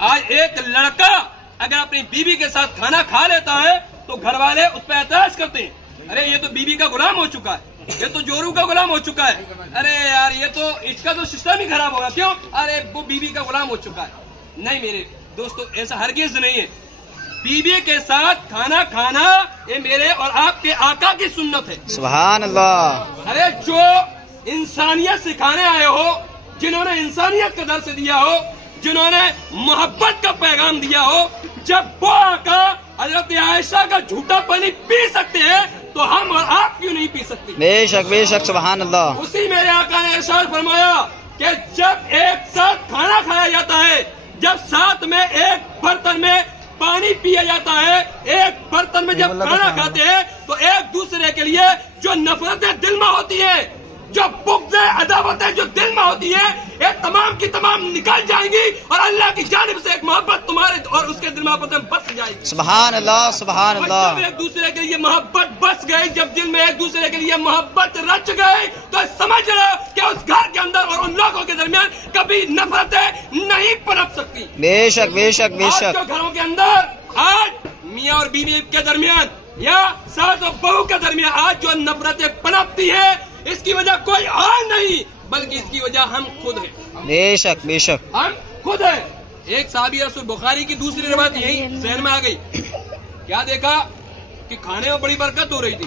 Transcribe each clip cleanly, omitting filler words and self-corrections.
آج ایک لڑکا اگر اپنی بیوی کے ساتھ کھانا کھا لیتا ہے تو گھر والے اس پہ اعتراض کرتے ہیں، ارے یہ تو بیوی کا غلام ہو چکا ہے، یہ تو جورو کا غلام ہو چکا ہے، ارے یار یہ تو اس کا تو سسٹم ہی خراب ہوگا، کیوں؟ ارے وہ بیوی کا غلام ہو چکا ہے۔ نہیں میرے دوستو، ایسا ہرگز نہیں ہے۔ بیوی کے ساتھ کھانا کھانا یہ میرے اور آپ کے آقا کی سنت ہے۔ سبحان اللہ۔ ارے جو انسانیت سکھانے آئے ہو، جنہوں نے انسانیت کا درس دیا ہو، جنہوں نے محبت کا پیغام دیا ہو، جب وہ آقا حضرت عائشہ کا جھوٹا پانی پی سکتے ہیں تو ہم اور آپ کیوں نہیں پی سکتے؟ بے شک سبحان اللہ۔ اسی میرے آقا نے ارشاد فرمایا کہ جب ایک ساتھ کھانا کھایا جاتا ہے، جب ساتھ میں ایک برتن میں پانی پیا جاتا ہے، ایک برتن میں جب کھانا کھاتے ہیں تو ایک دوسرے کے لیے جو نفرتیں دل میں ہوتی ہیں، جو بغضیں عداوتیں جو دل میں ہوتی ہیں، یہ تمام کی تمام نکل جائیں گی اور اللہ کی جانب سے ایک محبت تمہارے اور اس کے دل میں بس جائے گی۔ سبحان اللہ سبحان اللہ۔ جب ایک دوسرے کے لیے محبت بس گئی، جب دل میں ایک دوسرے کے لیے محبت رچ گئی تو سمجھ لو کہ اس گھر کے اندر اور ان لوگوں کے درمیان کبھی نفرتیں نہیں پنپ سکتی۔ بے شک آج جو گھروں کے اندر آج میاں اور بیوی کے درمیان یا ساس اور بہو کے درمیان آج جو نفرتیں پنپتی ہیں، اس کی وجہ کوئی اور نہیں بلکہ اس کی وجہ ہم خود ہیں۔ بے شک ہم خود ہیں۔ ایک صحابی رسول بخاری کی دوسری روایت یہی ذہن میں آ گئی، کیا دیکھا کہ کھانے میں بڑی برکت ہو رہی تھی،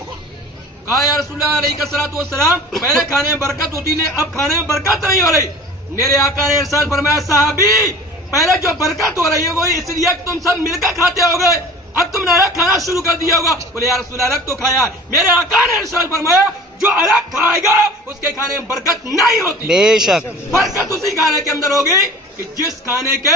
کہا یا رسول اللہ علیہ الصلوۃ والسلام پہلے کھانے میں برکت ہوتی تھی، اب کھانے میں برکت نہیں ہو رہی۔ میرے آقا نے ارشاد فرمایا صحابی پہلے جو برکت ہو رہی ہے وہ اس لیے کہ تم سب مل کر کھاتے ہو گے، اب تم نے الگ کھانا شروع کر دیا ہوگا۔ بولے یا رسول اللہ الگ تو کھایا ہے۔ میرے آقا نے ارشاد فرمایا جو الگ کھائے گا اس کے کھانے میں برکت نہیں ہوتی، بے شک برکت اسی کھانے کے اندر ہوگی کہ جس کھانے کے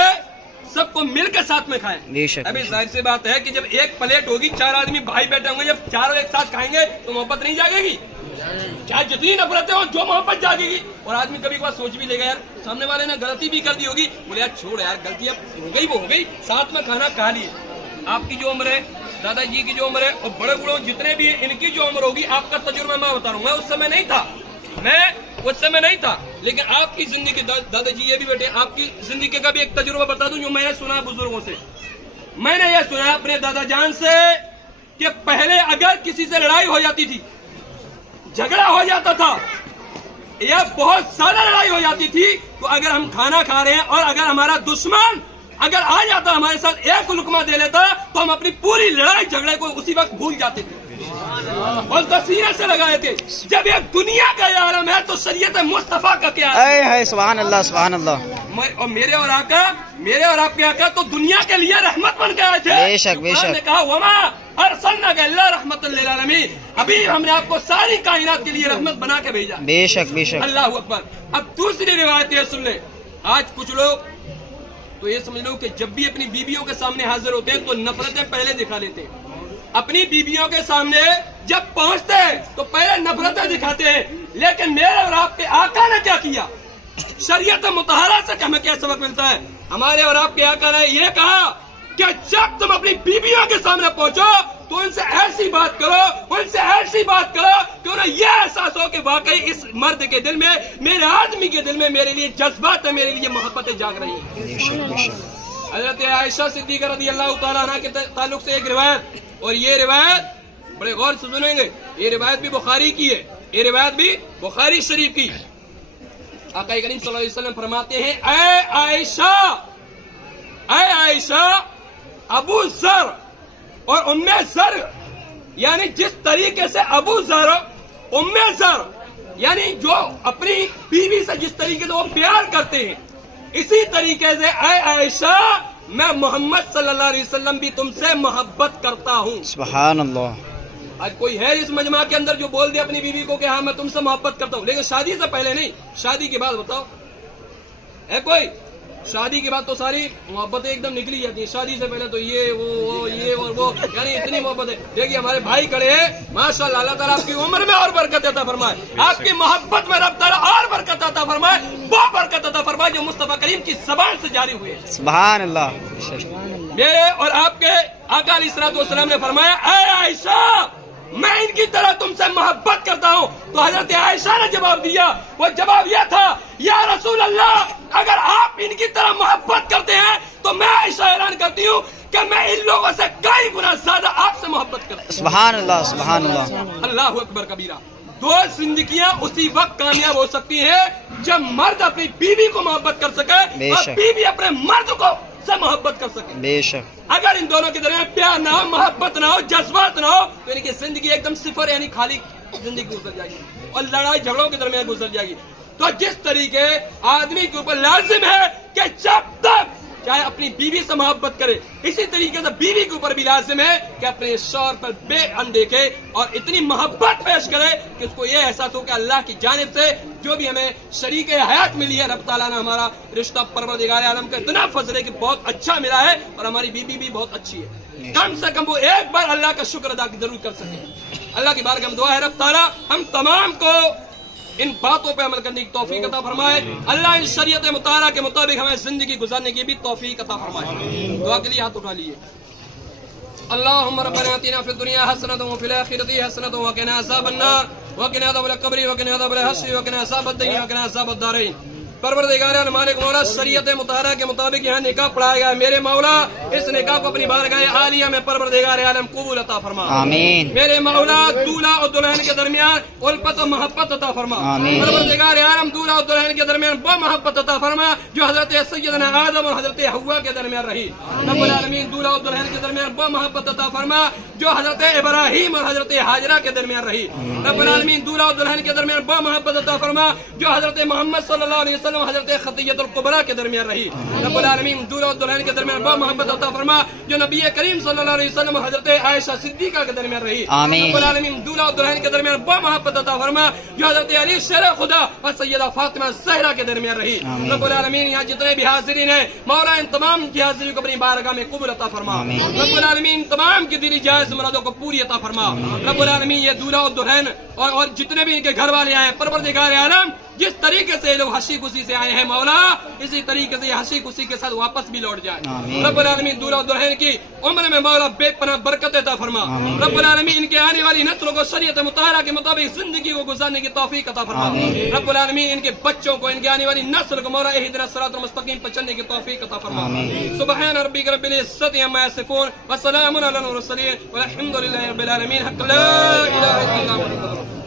سب کو مل کے ساتھ میں کھائیں۔ بے شک ابھی ظاہر سی بات ہے کہ جب ایک پلیٹ ہوگی، چار آدمی بھائی بیٹھے ہوں گے، جب چاروں ایک ساتھ کھائیں گے تو محبت نہیں جاگے گی، چاہے جتنی نفرتیں ہو جو محبت جاگے گی۔ اور آدمی کبھی کبھار سوچ بھی لے گا یار سامنے والے نے غلطی بھی کر دی ہوگی، بولے یار چھوڑ یار غلطی اب ہو گئی وہ ہو گئی، ساتھ میں کھانا کھا لیے۔ آپ کی جو عمر ہے، دادا جی کی جو عمر ہے اور بڑے بوڑھوں جتنے بھی ہیں ان کی جو عمر ہوگی، آپ کا تجربہ میں بتا رہا ہوں، میں اس سمے نہیں تھا، لیکن آپ کی زندگی، دادا جی یہ بھی بیٹھے، آپ کی زندگی کا بھی ایک تجربہ بتا دوں جو میں نے سنا بزرگوں سے۔ میں نے یہ سنا اپنے دادا جان سے کہ پہلے اگر کسی سے لڑائی ہو جاتی تھی، جھگڑا ہو جاتا تھا یا بہت زیادہ لڑائی ہو جاتی تھی تو اگر ہم کھانا کھا رہے ہیں اور اگر ہمارا دشمن اگر آ جاتا ہمارے ساتھ ایک لقمہ دے لیتا تو ہم اپنی پوری لڑائی جھگڑے کو اسی وقت بھول جاتے تھے اور سینے سے لگائے تھے۔ جب یہ دنیا کا یہ عالم ہے تو شریعت مصطفیٰ کا کیا ہے؟ سبحان اللہ سبحان اللہ۔ اور میرے اور آپ کے آقا تو دنیا کے لیے رحمت بن کے آئے تھے۔ بے شک نے کہا وما ارسلناک الا رحمۃ للعالمین، ابھی ہم نے آپ کو ساری کائنات کے لیے رحمت بنا کے بھیجا۔ بے شک اللہ اکبر۔ اب دوسری روایت یہ سن لیں، آج کچھ لوگ تو یہ سمجھ لو کہ جب بھی اپنی بیویوں کے سامنے حاضر ہوتے ہیں تو نفرتیں پہلے دکھا لیتے ہیں، اپنی بیویوں کے سامنے جب پہنچتے ہیں تو پہلے نفرتیں دکھاتے ہیں، لیکن میرے اور آپ کے آقا نے کیا کیا؟ شریعت مطہرہ سے ہمیں کیا سبق ملتا ہے؟ ہمارے اور آپ کے آقا نے یہ کہا کہ جب تم اپنی بیویوں کے سامنے پہنچو تو ان سے ایسی بات کرو کہ انہیں یہ احساس ہو کہ واقعی اس مرد کے دل میں، میرے آدمی کے دل میں میرے لیے جذبات ہے، میرے لیے محبتیں جاگ رہی ہیں۔ حضرت عائشہ صدیقہ رضی اللہ تعالیٰ عنہ کے تعلق سے ایک روایت، اور یہ روایت بڑے غور سے سنیں گے، یہ روایت بھی بخاری کی ہے، یہ روایت بھی بخاری شریف کی۔ آقا کریم صلی اللہ علیہ وسلم فرماتے ہیں اے عائشہ ابو ذر اور ام ذر، یعنی جس طریقے سے ابو ذر ام ذر یعنی جو اپنی بیوی سے جس طریقے سے وہ پیار کرتے ہیں، اسی طریقے سے اے عائشہ میں محمد صلی اللہ علیہ وسلم بھی تم سے محبت کرتا ہوں۔ سبحان اللہ۔ آج کوئی ہے اس مجمع کے اندر جو بول دے اپنی بیوی کو کہ ہاں میں تم سے محبت کرتا ہوں، لیکن شادی سے پہلے نہیں، شادی کے بعد بتاؤ ہے کوئی؟ شادی کے بعد تو ساری محبتیں ایک دم نکلی جاتی ہیں، شادی سے پہلے تو یہ اور وہ یعنی اتنی محبت ہے۔ دیکھیے ہمارے بھائی کھڑے ہیں، ماشاء اللہ، اللہ تعالیٰ آپ کی عمر میں اور برکت عطا فرمائے، آپ کی محبت میں رب تعالیٰ اور برکت عطا فرمائے، وہ برکت عطا فرمائے جو مصطفیٰ کریم کی زبان سے جاری ہوئی ہے۔ سبحان اللہ۔ میرے اور آپ کے آقا علیہ الصلوۃ والسلام نے فرمایا اے عائشہ میں ان کی طرح تم سے محبت کرتا ہوں. تو حضرت عائشہ نے جواب دیا, وہ جواب یہ تھا, یا رسول اللہ اگر آپ ان کی طرح محبت کرتے ہیں تو میں عائشہ اعلان کرتی ہوں کہ میں ان لوگوں سے کئی گنا زیادہ آپ سے محبت کرتا ہوں. سبحان اللہ سبحان اللہ. اللہ اکبر کبیرہ. دو زندگیاں اسی وقت کامیاب ہو سکتی ہیں جب مرد اپنی بیوی کو محبت کر سکے اور بیوی اپنے مرد کو سے محبت کر سکے. بے شک. اگر ان دونوں کے درمیان پیار نہ ہو, محبت نہ ہو, جذبات نہ ہو تو ان کی زندگی ایک دم صفر یعنی خالی زندگی گزر جائے گی اور لڑائی جھگڑوں کے درمیان گزر جائے گی. تو جس طریقے آدمی کے اوپر لازم ہے کہ جب تک چاہے اپنی بیوی سے محبت کرے, اسی طریقے سے بیوی کے اوپر بھی لازم ہے کہ اپنے شوہر پر بے اندیکھے اور اتنی محبت پیش کرے کہ اس کو یہ احساس ہو کہ اللہ کی جانب سے جو بھی ہمیں شریک حیات ملی ہے, رب تعالیٰ نے ہمارا رشتہ پروردگار عالم کا اتنا فضل ہے کہ بہت اچھا ملا ہے اور ہماری بیوی بھی بہت اچھی ہے. کم سے کم وہ ایک بار اللہ کا شکر ادا ضرور کر سکے. اللہ کی بارگاہ میں دعا ہے رب تعالیٰ ہم تمام کو ان باتوں پہ عمل کرنے کی توفیق عطا فرمائے. اللہ اس شریعت مطالعہ کے مطابق ہمیں زندگی گزارنے کی بھی توفیق عطا فرمائے. دعا کے لیے ہاتھ اٹھا لیے. اللهم ربنا آتنا في الدنيا حسنة وفي الآخرة حسنة وقنا عذاب النار وقنا عذاب القبر وقنا عذاب الحشر وقنا عذاب الدين وقنا عذاب الدارين. پروردگار عالم مالک مولا شریعت مطالعہ کے مطابق یہاں نکاح پڑھایا گیا. میرے مولا اس نکاح کو اپنی بارگاہ عالیہ میں پروردگار عالم قبول عطا فرما. آمین. میرے مولا دولہا اور دلہن کے درمیان الفت و محبت عطا فرما. آمین. پروردگار عالم دولہا اور دلہن کے درمیان وہ محبت عطا فرما جو حضرت سیدنا آدم اور حضرت حوا کے درمیان رہی. رب العالمین دولہا اور دلہن کے درمیان وہ محبت عطا فرما جو حضرت ابراہیم اور حضرت ہاجرہ کے درمیان رہی. رب العالمین دولہا اور دلہن کے درمیان وہ محبت عطا فرما جو حضرت محمد صلی اللہ علیہ وسلم حضرت خدیجہ الکبریٰ کے درمیان رہی. رب العالمین دولہا اور دلہن کے درمیان وہ محبت عطا فرما جو نبی کریم صلی اللہ علیہ وسلم حضرت عائشہ صدیقہ کے درمیان رہی. آمین. رب العالمین دولہا اور دلہن کے درمیان وہ محبت عطا فرما جو حضرت علی شیر خدا اور سیدہ فاطمہ زہرا کے درمیان رہی. رب العالمین یہاں جتنے بھی حاضرین ہیں مولا ان تمام کی حاضری کو اپنی بارگاہ میں قبول عطا فرما. رب العالمین تمام کی دلی جائز مرادوں کو پوری عطا فرما. رب العالمین یہ دولہا اور دلہن اور جتنے بھی ان کے گھر والے آئے پروردگار عالم جس طریقے سے لوگ ہنسی خوشی سے آئے ہیں مولا اسی طریقے سے ہنسی خوشی کے ساتھ واپس بھی لوٹ جائے. رب العالمین دولہا اور دلہن کی عمر میں مولا بے پناہ برکت عطا فرما. رب العالمین ان کے آنے والی نسلوں کو شریعت مطالعہ کے مطابق زندگی کو گزارنے کی توفیق عطا فرما. رب العالمین ان کے بچوں کو ان کے آنے والی نسل کو مولا اہدنا الصراط المستقیم پر چلنے کی توفیق عطا فرما. سبحان ربک رب العزت عما یصفون وسلام علی المرسلین والحمد للہ رب العالمین. حق لا الہ الا اللہ.